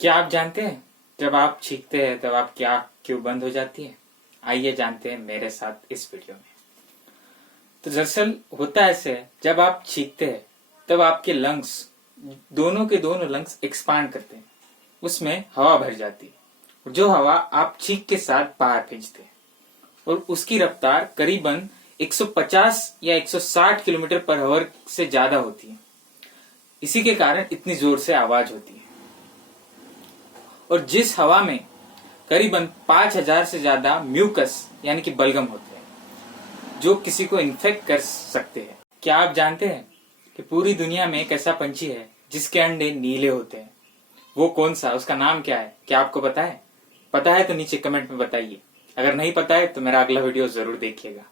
क्या आप जानते हैं जब आप छींकते हैं तब आपकी आंख क्यों बंद हो जाती है? आइए जानते हैं मेरे साथ इस वीडियो में। तो दरअसल होता ऐसे है, जब आप छींकते हैं तब आपके लंग्स दोनों के दोनों लंग्स एक्सपांड करते हैं, उसमें हवा भर जाती है। जो हवा आप छींक के साथ बाहर खींचते हैं और उसकी रफ्तार करीबन 150 या 160 किलोमीटर पर आवर से ज्यादा होती है। इसी के कारण इतनी जोर से आवाज होती है। और जिस हवा में करीबन 5000 से ज्यादा म्यूकस यानी कि बलगम होते हैं जो किसी को इन्फेक्ट कर सकते हैं। क्या आप जानते हैं कि पूरी दुनिया में एक ऐसा पंछी है जिसके अंडे नीले होते हैं? वो कौन सा, उसका नाम क्या है? क्या आपको पता है? पता है तो नीचे कमेंट में बताइए। अगर नहीं पता है तो मेरा अगला वीडियो जरूर देखिएगा।